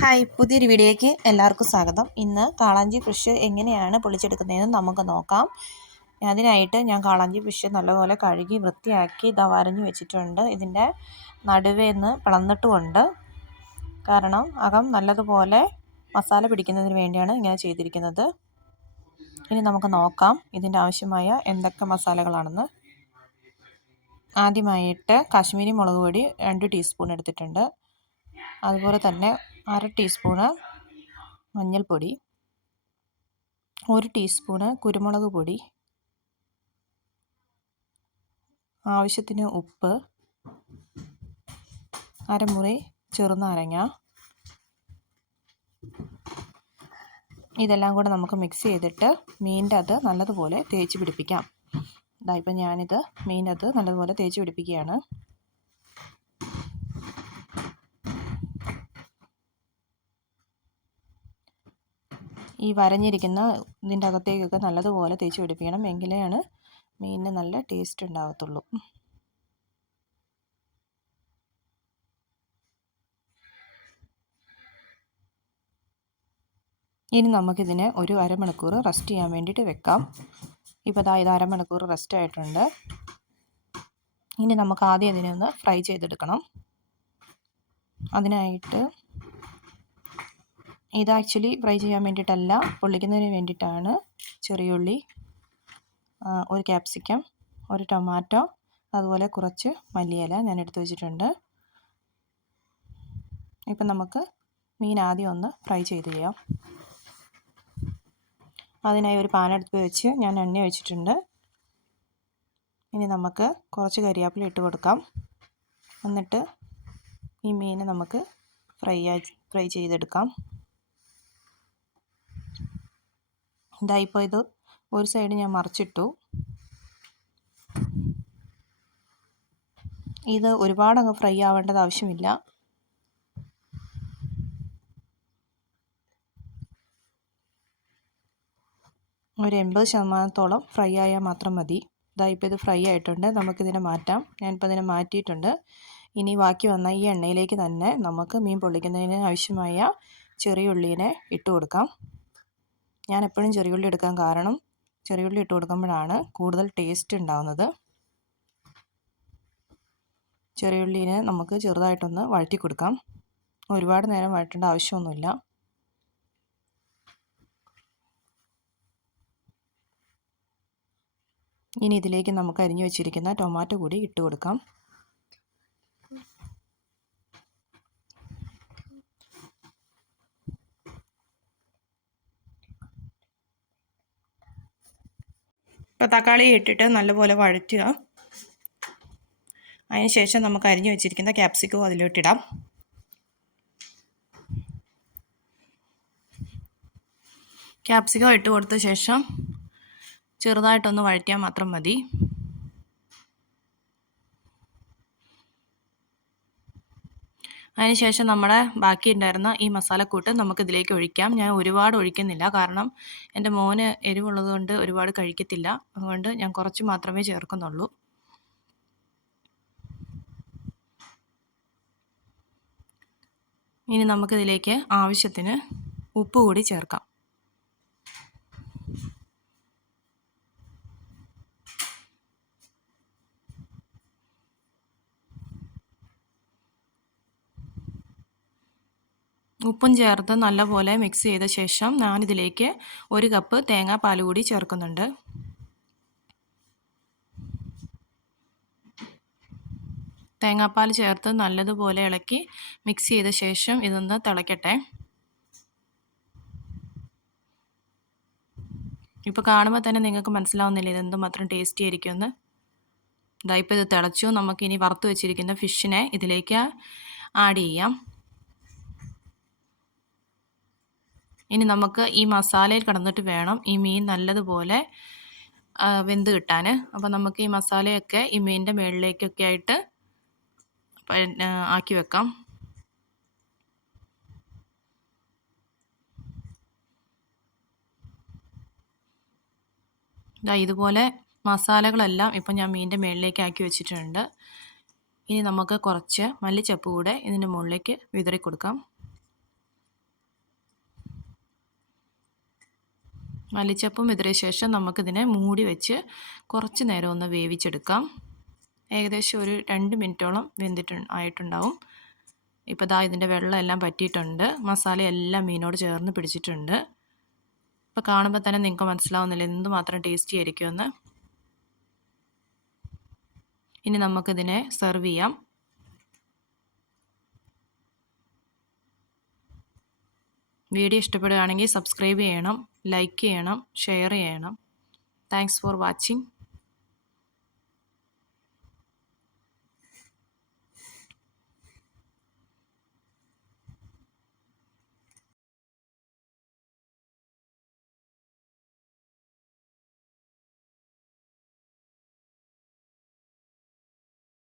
Hi, പുതിയൊരു വീഡിയോയ്ക്ക് എല്ലാവർക്കും സ്വാഗതം. ഇന്ന് കാളാഞ്ചി ഫിഷ് എങ്ങനെയാണ് പൊളിച്ചെടുക്കുന്നതെന്ന് നമുക്ക് നോക്കാം. അതിനായിട്ട് ഞാൻ കാളാഞ്ചി ഫിഷ് നല്ലപോലെ കഴുകി വൃത്തിയാക്കി വരഞ്ഞു വെച്ചിട്ടുണ്ട്. ഇതിൻ്റെ നടുവേന്ന് പിളന്നിട്ടുമുണ്ട്. കാരണം അകം നല്ലതുപോലെ മസാല പിടിക്കുന്നതിന് വേണ്ടിയാണ് ഇങ്ങനെ ചെയ്തിരിക്കുന്നത്. ഇനി നമുക്ക് നോക്കാം ഇതിൻ്റെ ആവശ്യമായ എന്തൊക്കെ മസാലകളാണെന്ന്. ആദ്യമായിട്ട് കാശ്മീരി മുളക് പൊടി 2 ടീസ്പൂൺ എടുത്തിട്ടുണ്ട്. അതുപോലെ തന്നെ 1/2 ടീസ്പൂണ് മഞ്ഞൾപ്പൊടി, 1 ടീസ്പൂണ് കുരുമുളക് പൊടി, ആവശ്യത്തിന് ഉപ്പ്, അരമുറി ചെറുനാരങ്ങ. ഇതെല്ലാം കൂടെ നമുക്ക് മിക്സ് ചെയ്തിട്ട് മീനിൻ്റെ അത് നല്ലതുപോലെ തേച്ച് പിടിപ്പിക്കാം. ഇപ്പം ഞാനിത് മീനത് നല്ലതുപോലെ തേച്ച് പിടിപ്പിക്കുകയാണ്. ഈ വരഞ്ഞിരിക്കുന്ന ഇതിൻ്റെ അകത്തേക്കൊക്കെ നല്ലതുപോലെ തേച്ച് പിടിപ്പിക്കണം. എങ്കിലാണ് മീനിന് നല്ല ടേസ്റ്റ് ഉണ്ടാകത്തുള്ളൂ. ഇനി നമുക്കിതിനെ ഒരു അരമണിക്കൂർ റെസ്റ്റ് ചെയ്യാൻ വേണ്ടിയിട്ട് വെക്കാം. ഇപ്പോൾ ഇത് അരമണിക്കൂർ റെസ്റ്റ് ആയിട്ടുണ്ട്. ഇനി നമുക്ക് ആദ്യം ഇതിനെ ഒന്ന് ഫ്രൈ ചെയ്തെടുക്കണം. അതിനായിട്ട് ഇത് ആക്ച്വലി ഫ്രൈ ചെയ്യാൻ വേണ്ടിയിട്ടല്ല, പൊള്ളിക്കുന്നതിന് വേണ്ടിയിട്ടാണ്. ചെറിയുള്ളി, ഒരു ക്യാപ്സിക്കം, ഒരു ടൊമാറ്റോ, അതുപോലെ കുറച്ച് മല്ലിയില ഞാൻ എടുത്തു വെച്ചിട്ടുണ്ട്. ഇപ്പം നമുക്ക് മീൻ ആദ്യം ഒന്ന് ഫ്രൈ ചെയ്ത് ചെയ്യാം. അതിനായി ഒരു പാൻ അടുപ്പ് വെച്ച് ഞാൻ എണ്ണ വെച്ചിട്ടുണ്ട്. ഇനി നമുക്ക് കുറച്ച് കരിവേപ്പില ഇട്ട് കൊടുക്കാം. എന്നിട്ട് ഈ മീൻ നമുക്ക് ഫ്രൈ ചെയ്തെടുക്കാം. ഇപ്പോൾ ഇത് ഒരു സൈഡ് ഞാൻ മറിച്ചിട്ടു. ഇത് ഒരുപാട് അങ്ങ് ഫ്രൈ ആവേണ്ടത് ആവശ്യമില്ല. ഒരു 80% ഫ്രൈ ആയാൽ മാത്രം മതി. ഇപ്പോൾ ഇത് ഫ്രൈ ആയിട്ടുണ്ട്. നമുക്കിതിനെ മാറ്റാം. ഞാനിപ്പോൾ ഇതിനെ മാറ്റിയിട്ടുണ്ട്. ഇനി ബാക്കി വന്ന ഈ എണ്ണയിലേക്ക് തന്നെ നമുക്ക് മീൻ പൊള്ളിക്കുന്നതിന് ആവശ്യമായ ചെറിയ ഉള്ളിനെ ഇട്ട് കൊടുക്കാം. ഞാൻ എപ്പോഴും ചെറിയുള്ളി എടുക്കാൻ കാരണം ചെറിയുള്ളി ഇട്ട് കൊടുക്കുമ്പോഴാണ് കൂടുതൽ ടേസ്റ്റ് ഉണ്ടാകുന്നത്. ചെറിയുള്ളിനെ നമുക്ക് ചെറുതായിട്ടൊന്ന് വഴറ്റി കൊടുക്കാം. ഒരുപാട് നേരം വഴറ്റേണ്ട ആവശ്യമൊന്നുമില്ല. ഇനി ഇതിലേക്ക് നമുക്ക് അരിഞ്ഞു വെച്ചിരിക്കുന്ന ടൊമാറ്റോ കൂടി ഇട്ട് കൊടുക്കാം. ഇപ്പോൾ തക്കാളി ഇട്ടിട്ട് നല്ലപോലെ വഴറ്റുക. അതിനുശേഷം നമുക്ക് അരിഞ്ഞു വെച്ചിരിക്കുന്ന ക്യാപ്സിക്കവും അതിലോട്ടിടാം. ക്യാപ്സിക്കം ഇട്ട് കൊടുത്ത ശേഷം ചെറുതായിട്ടൊന്ന് വഴറ്റിയാൽ മാത്രം മതി. അതിനുശേഷം നമ്മുടെ ബാക്കി ഉണ്ടായിരുന്ന ഈ മസാലക്കൂട്ട് നമുക്കിതിലേക്ക് ഒഴിക്കാം. ഞാൻ ഒരുപാട് ഒഴിക്കുന്നില്ല, കാരണം എൻ്റെ മോന് എരിവുള്ളത് കൊണ്ട് ഒരുപാട് കഴിക്കത്തില്ല. അതുകൊണ്ട് ഞാൻ കുറച്ച് മാത്രമേ ചേർക്കുന്നുള്ളൂ. ഇനി നമുക്കിതിലേക്ക് ആവശ്യത്തിന് ഉപ്പ് കൂടി ചേർക്കാം. ഉപ്പും ചേർത്ത് നല്ലപോലെ മിക്സ് ചെയ്ത ശേഷം ഞാനിതിലേക്ക് 1 കപ്പ് തേങ്ങാപ്പാൽ കൂടി ചേർക്കുന്നുണ്ട്. തേങ്ങാപ്പാൽ ചേർത്ത് നല്ലതുപോലെ ഇളക്കി മിക്സ് ചെയ്ത ശേഷം ഇതൊന്ന് തിളയ്ക്കട്ടെ. ഇപ്പോൾ കാണുമ്പോൾ തന്നെ നിങ്ങൾക്ക് മനസ്സിലാവുന്നില്ല ഇതെന്തുമാത്രം ടേസ്റ്റി ആയിരിക്കുമെന്ന്. ഇപ്പോൾ ഇത് തിളച്ചു. നമുക്കിനി വറുത്ത് വെച്ചിരിക്കുന്ന ഫിഷിനെ ഇതിലേക്ക് ആഡ് ചെയ്യാം. ഇനി നമുക്ക് ഈ മസാലയിൽ കിടന്നിട്ട് വേണം ഈ മീൻ നല്ലതുപോലെ വെന്ത് കിട്ടാൻ. അപ്പോൾ നമുക്ക് ഈ മസാലയൊക്കെ ഈ മീനിൻ്റെ മുകളിലേക്കൊക്കെ ആയിട്ട് ആക്കി വെക്കാം. ഇതുപോലെ മസാലകളെല്ലാം ഇപ്പം ഞാൻ മീനിൻ്റെ മുകളിലേക്ക് ആക്കി വെച്ചിട്ടുണ്ട്. ഇനി നമുക്ക് കുറച്ച് മല്ലിച്ചപ്പ് കൂടെ ഇതിൻ്റെ മുകളിലേക്ക് വിതറി കൊടുക്കാം. മല്ലിച്ചപ്പും ഇതിന് ശേഷം നമുക്കിതിനെ മൂടി വെച്ച് കുറച്ച് നേരം ഒന്ന് വേവിച്ചെടുക്കാം. ഏകദേശം ഒരു 2 മിനിറ്റോളം ആയിട്ടുണ്ടാവും. ഇപ്പോൾ ദാ ഇതിൻ്റെ വെള്ളം എല്ലാം പറ്റിയിട്ടുണ്ട്. മസാലയെല്ലാം മീനോട് ചേർന്ന് പിടിച്ചിട്ടുണ്ട്. ഇപ്പോൾ കാണുമ്പോൾ തന്നെ നിങ്ങൾക്ക് മനസ്സിലാവുന്നില്ല എന്തുമാത്രം ടേസ്റ്റി ആയിരിക്കുമെന്ന്. ഇനി നമുക്കിതിനെ സെർവ് ചെയ്യാം. വീഡിയോ ഇഷ്ടപ്പെടുകയാണെങ്കിൽ സബ്സ്ക്രൈബ് ചെയ്യണം, ലൈക്ക് ചെയ്യണം, ഷെയർ ചെയ്യണം. Thanks for watching.